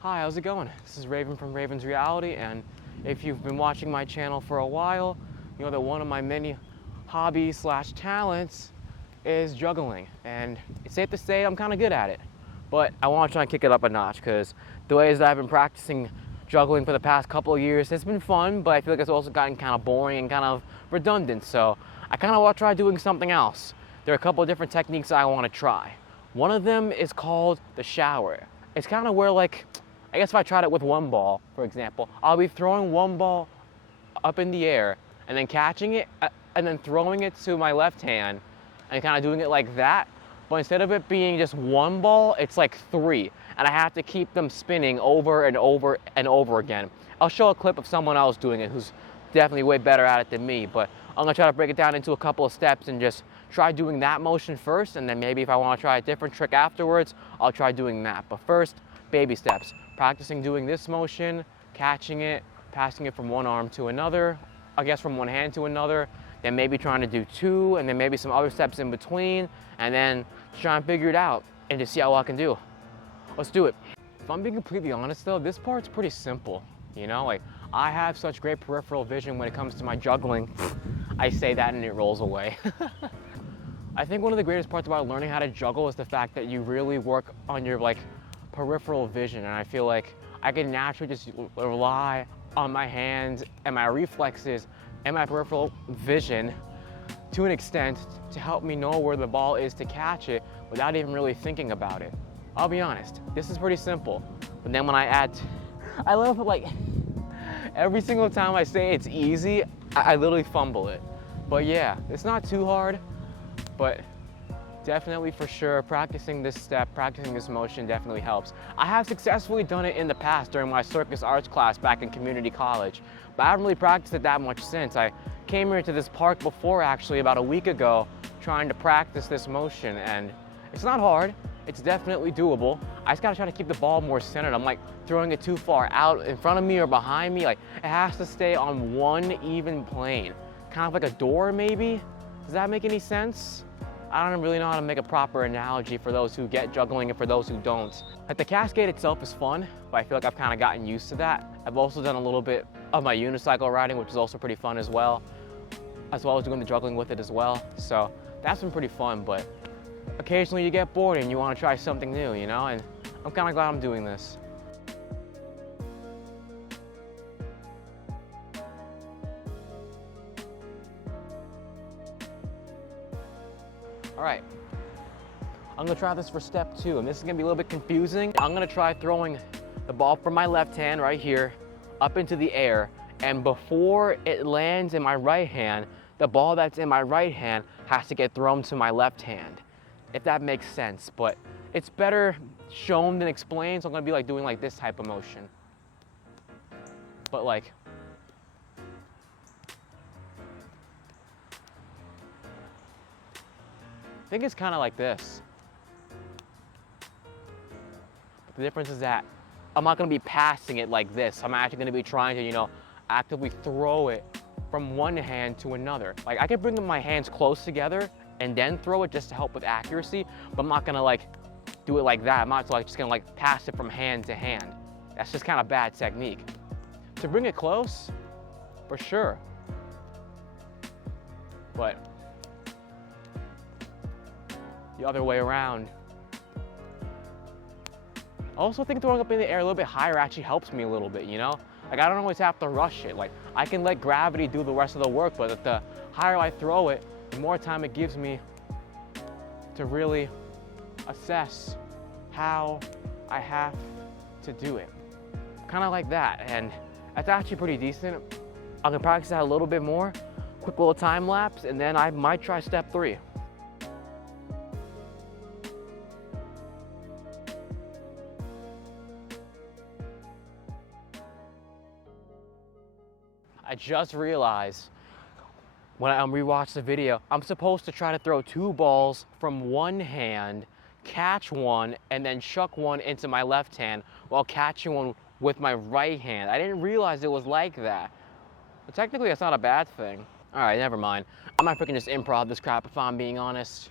Hi, how's it going? This is Raven from Raven's Reality, and if you've been watching my channel for a while, you know that one of my many hobbies / talents is juggling, and it's safe to say I'm kind of good at it. But I want to try and kick it up a notch because the ways that I've been practicing juggling for the past couple of years, it's been fun, but I feel like it's also gotten kind of boring and kind of redundant, so I kind of want to try doing something else. There are a couple of different techniques I want to try. One of them is called the shower. It's kind of where, like, I guess if I tried it with one ball, for example, I'll be throwing one ball up in the air and then catching it and then throwing it to my left hand and kind of doing it like that. But instead of it being just one ball, it's like three. And I have to keep them spinning over and over and over again. I'll show a clip of someone else doing it who's definitely way better at it than me. But I'm going to try to break it down into a couple of steps and just try doing that motion first. And then maybe if I want to try a different trick afterwards, I'll try doing that. But first, baby steps. Practicing doing this motion, catching it, passing it from one arm to another, I guess from one hand to another, then maybe trying to do two, and then maybe some other steps in between, and then try and figure it out and just see how well I can do. Let's do it. If I'm being completely honest though, this part's pretty simple. You know, like I have such great peripheral vision when it comes to my juggling. I say that and it rolls away. I think one of the greatest parts about learning how to juggle is the fact that you really work on your peripheral vision, and I feel like I can naturally just rely on my hands and my reflexes and my peripheral vision to an extent to help me know where the ball is to catch it without even really thinking about it. I'll be honest, this is pretty simple, but then when I love it, like every single time I say it's easy, I literally fumble it. But yeah, it's not too hard, but definitely for sure, practicing this step, practicing this motion definitely helps. I have successfully done it in the past during my circus arts class back in community college, but I haven't really practiced it that much since. I came here to this park before actually about a week ago trying to practice this motion, and it's not hard. It's definitely doable. I just gotta try to keep the ball more centered. I'm like throwing it too far out in front of me or behind me. Like it has to stay on one even plane. Kind of like a door maybe? Does that make any sense? I don't really know how to make a proper analogy for those who get juggling and for those who don't. Like the cascade itself is fun, but I feel like I've kind of gotten used to that. I've also done a little bit of my unicycle riding, which is also pretty fun as well as doing the juggling with it as well. So that's been pretty fun, but occasionally you get bored and you want to try something new, you know? And I'm kind of glad I'm doing this. All right, I'm gonna try this for step 2, and this is gonna be a little bit confusing. I'm gonna try throwing the ball from my left hand right here up into the air, and before it lands in my right hand, the ball that's in my right hand has to get thrown to my left hand, if that makes sense. But it's better shown than explained, so I'm gonna be doing this type of motion. But I think it's kind of like this. But the difference is that I'm not going to be passing it like this. I'm actually going to be trying to, actively throw it from one hand to another. Like I can bring my hands close together and then throw it just to help with accuracy, but I'm not going to do it like that. I'm not just going to pass it from hand to hand. That's just kind of bad technique. To bring it close, for sure. But the other way around. I also think throwing up in the air a little bit higher actually helps me a little bit, you know? I don't always have to rush it. I can let gravity do the rest of the work, but the higher I throw it, the more time it gives me to really assess how I have to do it. Kind of like that, and that's actually pretty decent. I'm gonna practice that a little bit more, quick little time lapse, and then I might try step 3. I just realized when I rewatched the video, I'm supposed to try to throw 2 balls from one hand, catch one, and then chuck one into my left hand while catching one with my right hand. I didn't realize it was like that. But technically, that's not a bad thing. All right, never mind. I might freaking just improv this crap if I'm being honest.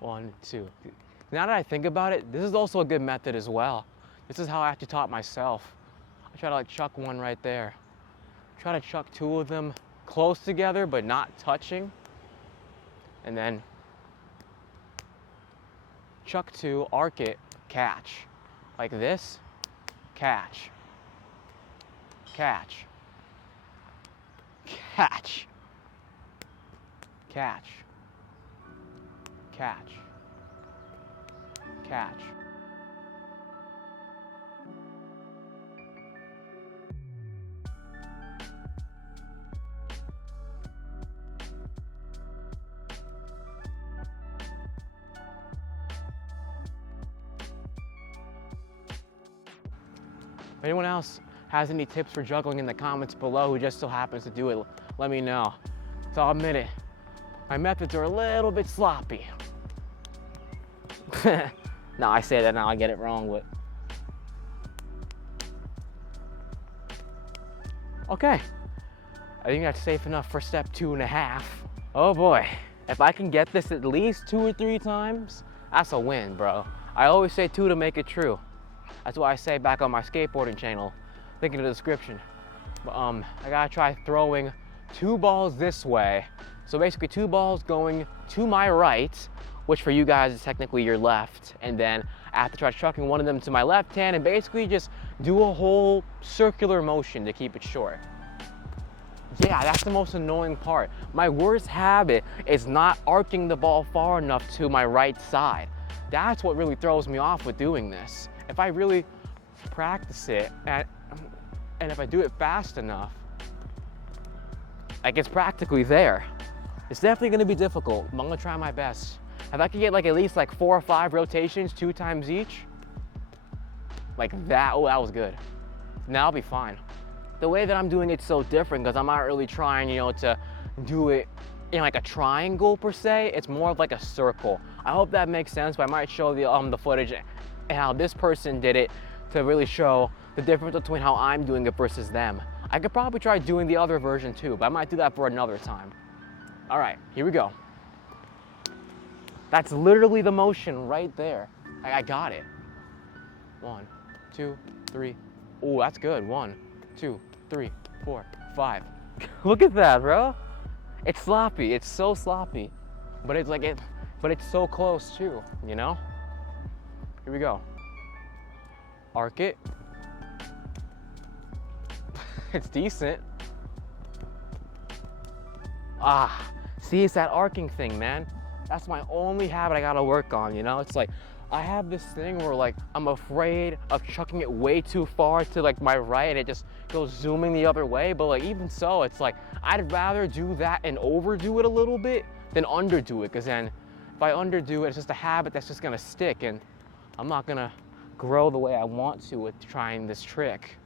1, 2. Now that I think about it, this is also a good method as well. This is how I actually taught myself. I try to like chuck one right there. Try to chuck 2 of them close together but not touching. And then chuck 2, arc it, catch. Like this, catch. Catch. Catch. Catch. Catch. Catch. If anyone else has any tips for juggling in the comments below who just so happens to do it, let me know. So I'll admit it, my methods are a little bit sloppy. No, I say that now, I get it wrong, but. Okay, I think that's safe enough for step 2.5. Oh boy, if I can get this at least 2 or 3 times, that's a win, bro. I always say 2 to make it true. That's what I say back on my skateboarding channel. Link in the description. But, I gotta try throwing 2 balls this way. So basically 2 balls going to my right, which for you guys is technically your left. And then I have to try chucking one of them to my left hand and basically just do a whole circular motion to keep it short. Yeah, that's the most annoying part. My worst habit is not arcing the ball far enough to my right side. That's what really throws me off with doing this. If I really practice it and if I do it fast enough, like it's practically there. It's definitely gonna be difficult, but I'm gonna try my best. If I could get like at least like 4 or 5 rotations, 2 times each, like that, oh, that was good. Now I'll be fine. The way that I'm doing it's so different because I'm not really trying, to do it in like a triangle per se. It's more of like a circle. I hope that makes sense, but I might show the footage and how this person did it to really show the difference between how I'm doing it versus them. I could probably try doing the other version too, but I might do that for another time. All right, here we go. That's literally the motion right there. I got it. 1, 2, 3. Oh, that's good. 1, 2, 3, 4, 5. Look at that, bro. It's sloppy. It's so sloppy, but it's like but it's so close too. Here we go. Arc it. It's decent. See, it's that arcing thing, man. That's my only habit I gotta work on, It's like, I have this thing where like, I'm afraid of chucking it way too far to like my right and it just goes zooming the other way. But like, even so, it's like, I'd rather do that and overdo it a little bit than underdo it. Cause then if I underdo it, it's just a habit that's just gonna stick and I'm not gonna grow the way I want to with trying this trick.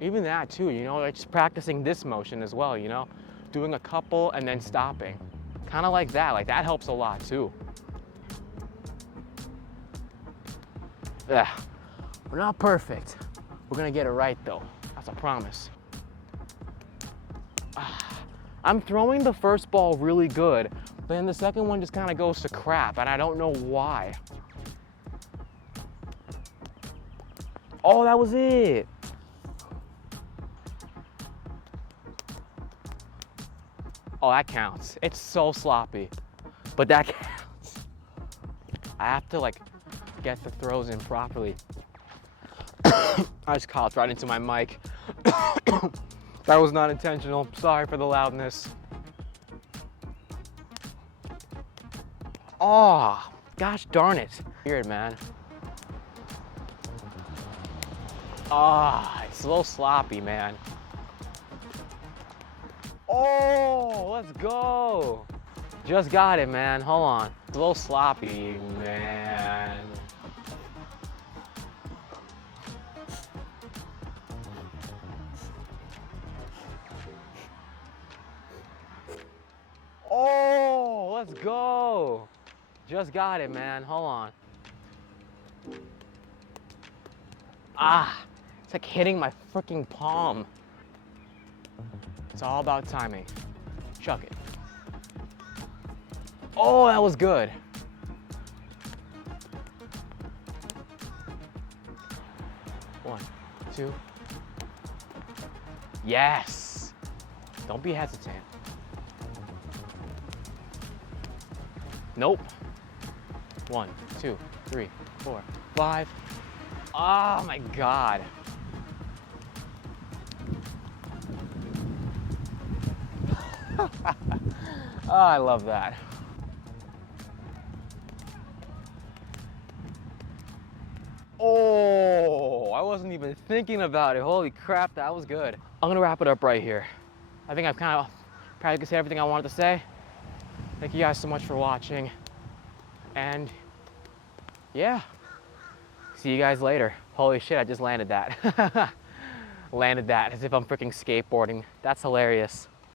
Even that too, like just practicing this motion as well, doing a couple and then stopping. Kind of like that helps a lot too. Yeah, we're not perfect. We're gonna get it right though, that's a promise. I'm throwing the first ball really good, but then the second one just kind of goes to crap and I don't know why. Oh, that was it. Oh, that counts. It's so sloppy, but that counts. I have to like get the throws in properly. I just coughed right into my mic. That was not intentional. Sorry for the loudness. Oh, gosh darn it. Weird, man. It's a little sloppy, man. Oh, let's go. Just got it, man. Hold on. It's a little sloppy, man. Oh, let's go. Just got it, man. Hold on. It's like hitting my freaking palm. It's all about timing. Chuck it. Oh, that was good. One, two. Yes. Don't be hesitant. Nope. 1, 2, 3, 4, 5. Oh my God. Oh, I love that. Oh, I wasn't even thinking about it. Holy crap, that was good. I'm gonna wrap it up right here. I think I've kind of practically said everything I wanted to say. Thank you guys so much for watching. And yeah, see you guys later. Holy shit, I just landed that. Landed that as if I'm freaking skateboarding. That's hilarious.